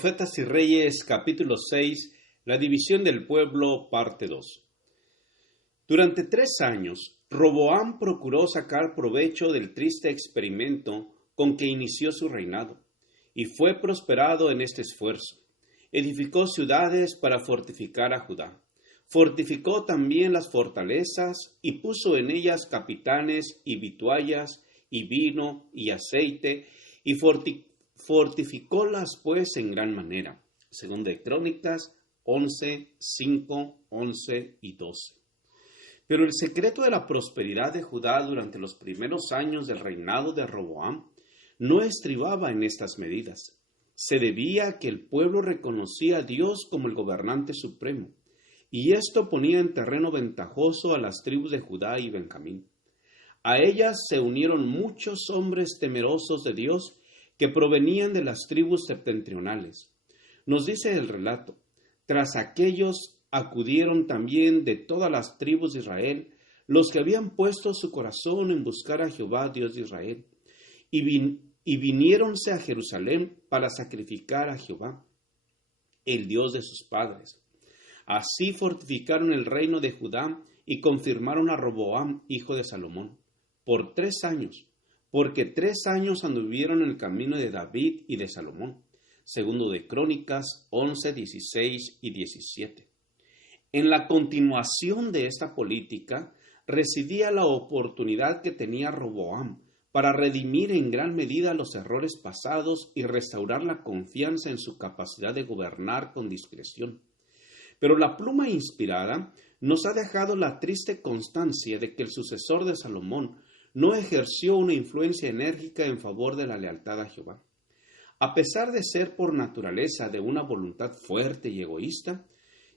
Profetas y Reyes, capítulo 6, la división del pueblo, parte 2. Durante 3 años, Roboam procuró sacar provecho del triste experimento con que inició su reinado, y fue prosperado en este esfuerzo. Edificó ciudades para fortificar a Judá. Fortificó también las fortalezas y puso en ellas capitanes y vituallas y vino y aceite y fortificólas pues en gran manera. Segunda de Crónicas 11, 5, 11 y 12. Pero el secreto de la prosperidad de Judá durante los primeros años del reinado de Roboam no estribaba en estas medidas. Se debía a que el pueblo reconocía a Dios como el gobernante supremo, y esto ponía en terreno ventajoso a las tribus de Judá y Benjamín. A ellas se unieron muchos hombres temerosos de Dios que provenían de las tribus septentrionales. Nos dice el relato: tras aquellos acudieron también de todas las tribus de Israel los que habían puesto su corazón en buscar a Jehová, Dios de Israel, y viniéronse a Jerusalén para sacrificar a Jehová, el Dios de sus padres. Así fortificaron el reino de Judá y confirmaron a Roboam, hijo de Salomón, por 3 años, porque 3 años anduvieron en el camino de David y de Salomón. Segundo de Crónicas 11, 16 y 17. En la continuación de esta política residía la oportunidad que tenía Roboam para redimir en gran medida los errores pasados y restaurar la confianza en su capacidad de gobernar con discreción. Pero la pluma inspirada nos ha dejado la triste constancia de que el sucesor de Salomón no ejerció una influencia enérgica en favor de la lealtad a Jehová. A pesar de ser por naturaleza de una voluntad fuerte y egoísta,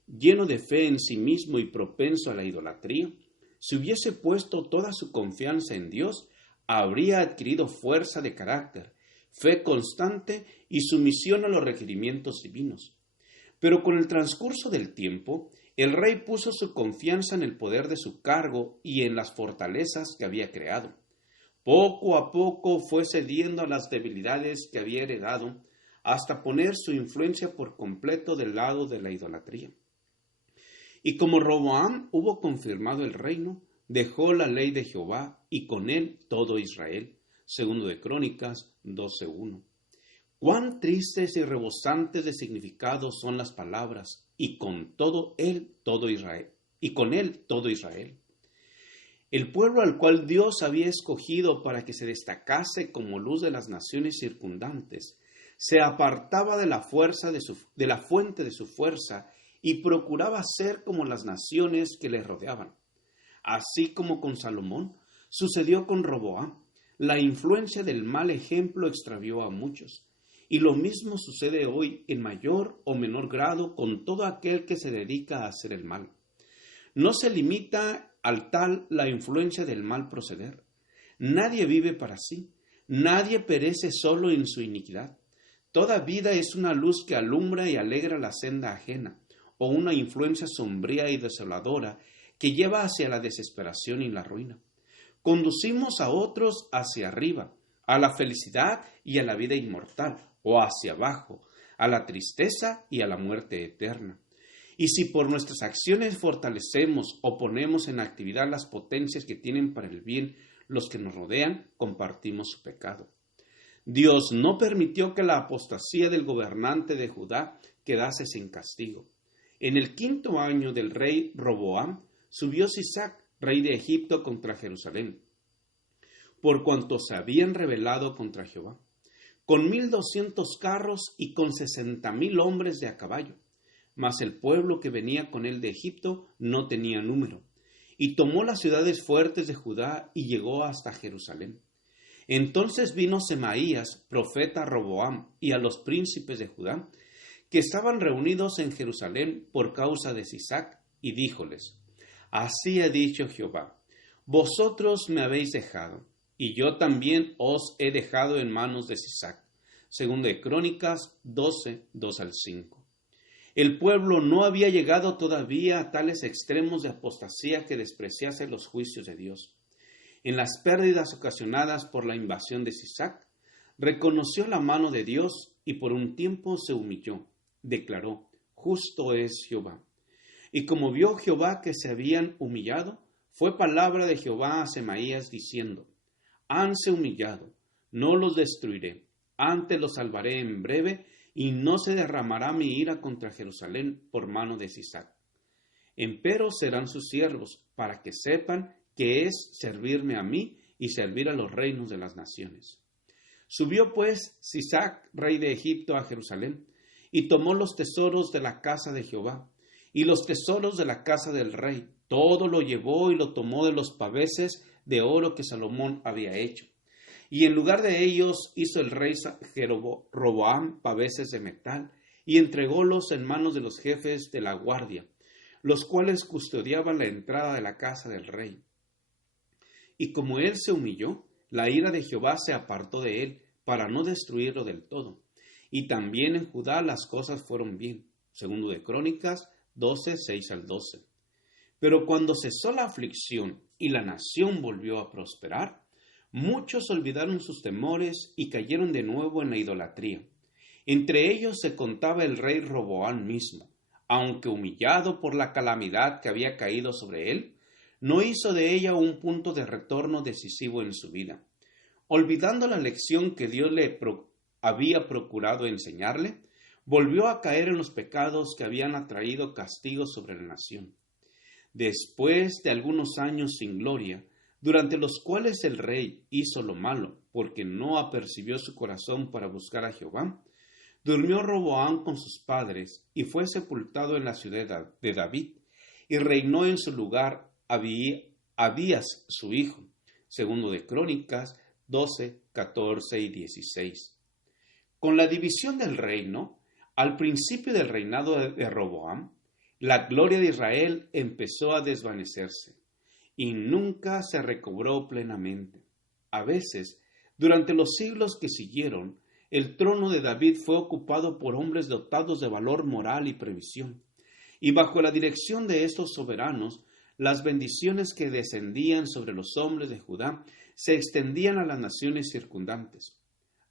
lleno de fe en sí mismo y propenso a la idolatría, si hubiese puesto toda su confianza en Dios, habría adquirido fuerza de carácter, fe constante y sumisión a los requerimientos divinos. Pero con el transcurso del tiempo, el rey puso su confianza en el poder de su cargo y en las fortalezas que había creado. Poco a poco fue cediendo a las debilidades que había heredado, hasta poner su influencia por completo del lado de la idolatría. Y como Roboam hubo confirmado el reino, dejó la ley de Jehová y con él todo Israel. Segundo de Crónicas 12:1. Cuán tristes y rebosantes de significado son las palabras, y con él todo Israel. El pueblo al cual Dios había escogido para que se destacase como luz de las naciones circundantes, se apartaba de la fuente de su fuerza y procuraba ser como las naciones que le rodeaban. Así como con Salomón, sucedió con Roboam. La influencia del mal ejemplo extravió a muchos. Y lo mismo sucede hoy en mayor o menor grado con todo aquel que se dedica a hacer el mal. No se limita al tal la influencia del mal proceder. Nadie vive para sí. Nadie perece solo en su iniquidad. Toda vida es una luz que alumbra y alegra la senda ajena, o una influencia sombría y desoladora que lleva hacia la desesperación y la ruina. Conducimos a otros hacia arriba, a la felicidad y a la vida inmortal, o hacia abajo, a la tristeza y a la muerte eterna. Y si por nuestras acciones fortalecemos o ponemos en actividad las potencias que tienen para el bien los que nos rodean, compartimos su pecado. Dios no permitió que la apostasía del gobernante de Judá quedase sin castigo. En el 5º año del rey Roboam, subió Sisac, rey de Egipto, contra Jerusalén, por cuanto se habían rebelado contra Jehová, con 1,200 carros y con 60,000 hombres de a caballo. Mas el pueblo que venía con él de Egipto no tenía número, y tomó las ciudades fuertes de Judá y llegó hasta Jerusalén. Entonces vino Semaías, profeta a Roboam, y a los príncipes de Judá, que estaban reunidos en Jerusalén por causa de Sisac, y díjoles: Así ha dicho Jehová, vosotros me habéis dejado, y yo también os he dejado en manos de Sisac. Segunda de Crónicas 12, 2 al 5. El pueblo no había llegado todavía a tales extremos de apostasía que despreciase los juicios de Dios. En las pérdidas ocasionadas por la invasión de Sisac, reconoció la mano de Dios y por un tiempo se humilló. Declaró: justo es Jehová. Y como vio Jehová que se habían humillado, fue palabra de Jehová a Semaías diciendo: hanse humillado, no los destruiré, antes los salvaré en breve, y no se derramará mi ira contra Jerusalén por mano de Sisac. Empero serán sus siervos, para que sepan que es servirme a mí y servir a los reinos de las naciones. Subió pues Sisac, rey de Egipto, a Jerusalén, y tomó los tesoros de la casa de Jehová, y los tesoros de la casa del rey. Todo lo llevó y lo tomó de los paveses de oro que Salomón había hecho. Y en lugar de ellos hizo el rey Roboam paveses de metal, y entrególos en manos de los jefes de la guardia, los cuales custodiaban la entrada de la casa del rey. Y como él se humilló, la ira de Jehová se apartó de él, para no destruirlo del todo. Y también en Judá las cosas fueron bien. Segundo de Crónicas 12, 6 al 12. Pero cuando cesó la aflicción y la nación volvió a prosperar, muchos olvidaron sus temores y cayeron de nuevo en la idolatría. Entre ellos se contaba el rey Roboam mismo. Aunque humillado por la calamidad que había caído sobre él, no hizo de ella un punto de retorno decisivo en su vida. Olvidando la lección que Dios le había procurado enseñarle, volvió a caer en los pecados que habían atraído castigo sobre la nación. Después de algunos años sin gloria, durante los cuales el rey hizo lo malo, porque no apercibió su corazón para buscar a Jehová, durmió Roboam con sus padres y fue sepultado en la ciudad de David, y reinó en su lugar Abías su hijo. Segundo de Crónicas 12, 14 y 16. Con la división del reino, al principio del reinado de Roboam, la gloria de Israel empezó a desvanecerse y nunca se recobró plenamente. A veces, durante los siglos que siguieron, el trono de David fue ocupado por hombres dotados de valor moral y previsión, y bajo la dirección de estos soberanos, las bendiciones que descendían sobre los hombres de Judá se extendían a las naciones circundantes.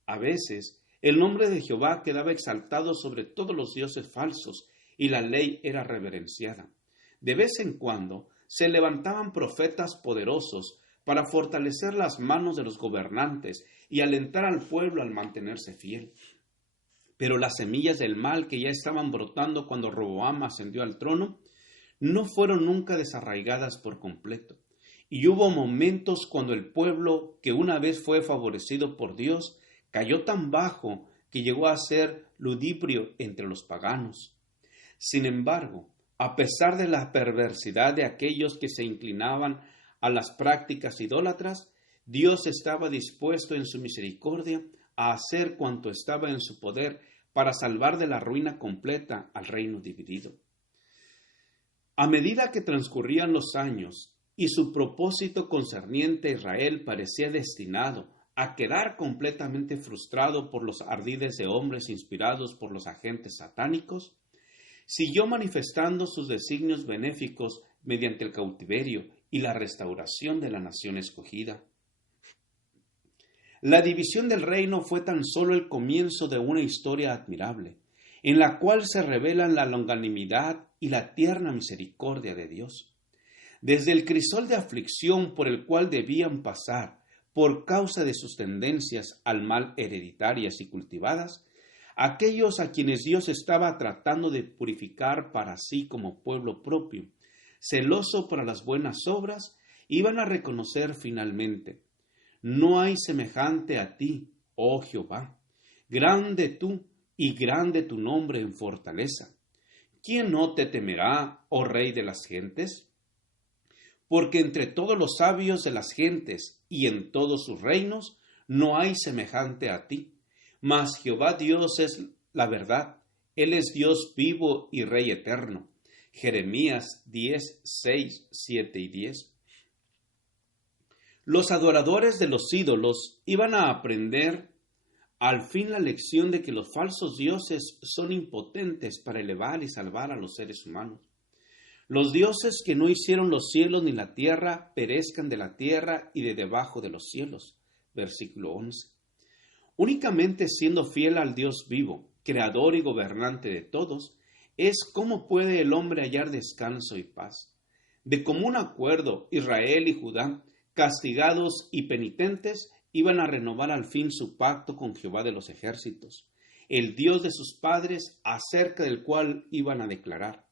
A veces, el nombre de Jehová quedaba exaltado sobre todos los dioses falsos, y la ley era reverenciada. De vez en cuando se levantaban profetas poderosos para fortalecer las manos de los gobernantes y alentar al pueblo al mantenerse fiel. Pero las semillas del mal que ya estaban brotando cuando Roboam ascendió al trono no fueron nunca desarraigadas por completo. Y hubo momentos cuando el pueblo, que una vez fue favorecido por Dios, cayó tan bajo que llegó a ser ludibrio entre los paganos. Sin embargo, a pesar de la perversidad de aquellos que se inclinaban a las prácticas idólatras, Dios estaba dispuesto en su misericordia a hacer cuanto estaba en su poder para salvar de la ruina completa al reino dividido. A medida que transcurrían los años y su propósito concerniente a Israel parecía destinado a quedar completamente frustrado por los ardides de hombres inspirados por los agentes satánicos, siguió manifestando sus designios benéficos mediante el cautiverio y la restauración de la nación escogida. La división del reino fue tan solo el comienzo de una historia admirable, en la cual se revelan la longanimidad y la tierna misericordia de Dios. Desde el crisol de aflicción por el cual debían pasar por causa de sus tendencias al mal hereditarias y cultivadas, aquellos a quienes Dios estaba tratando de purificar para sí como pueblo propio, celoso para las buenas obras, iban a reconocer finalmente: no hay semejante a ti, oh Jehová, grande tú y grande tu nombre en fortaleza. ¿Quién no te temerá, oh Rey de las gentes? Porque entre todos los sabios de las gentes y en todos sus reinos no hay semejante a ti. Mas Jehová Dios es la verdad, Él es Dios vivo y Rey eterno. Jeremías 10, 6, 7 y 10. Los adoradores de los ídolos iban a aprender al fin la lección de que los falsos dioses son impotentes para elevar y salvar a los seres humanos. Los dioses que no hicieron los cielos ni la tierra perezcan de la tierra y de debajo de los cielos. Versículo 11. Únicamente siendo fiel al Dios vivo, creador y gobernante de todos, es cómo puede el hombre hallar descanso y paz. De común acuerdo, Israel y Judá, castigados y penitentes, iban a renovar al fin su pacto con Jehová de los ejércitos, el Dios de sus padres, acerca del cual iban a declarar: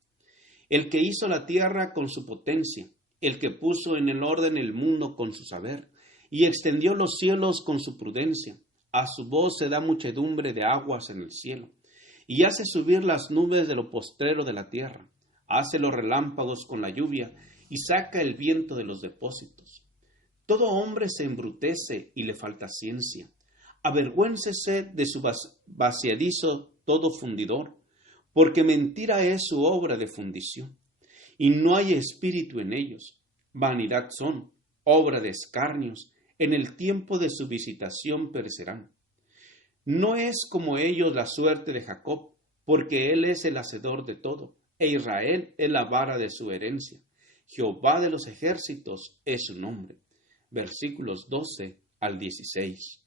el que hizo la tierra con su potencia, el que puso en el orden el mundo con su saber, y extendió los cielos con su prudencia. A su voz se da muchedumbre de aguas en el cielo, y hace subir las nubes de lo postrero de la tierra, hace los relámpagos con la lluvia, y saca el viento de los depósitos. Todo hombre se embrutece y le falta ciencia. Avergüéncese de su vaciadizo todo fundidor, porque mentira es su obra de fundición, y no hay espíritu en ellos. Vanidad son, obra de escarnios, en el tiempo de su visitación perecerán. No es como ellos la suerte de Jacob, porque él es el hacedor de todo, e Israel es la vara de su herencia. Jehová de los ejércitos es su nombre. Versículos 12 al 16.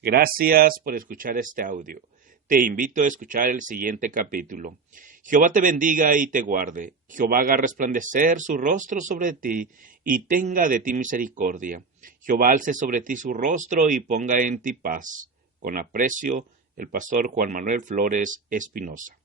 Gracias por escuchar este audio. Te invito a escuchar el siguiente capítulo. Jehová te bendiga y te guarde. Jehová haga resplandecer su rostro sobre ti y tenga de ti misericordia. Jehová alce sobre ti su rostro y ponga en ti paz. Con aprecio, el pastor Juan Manuel Flores Espinosa.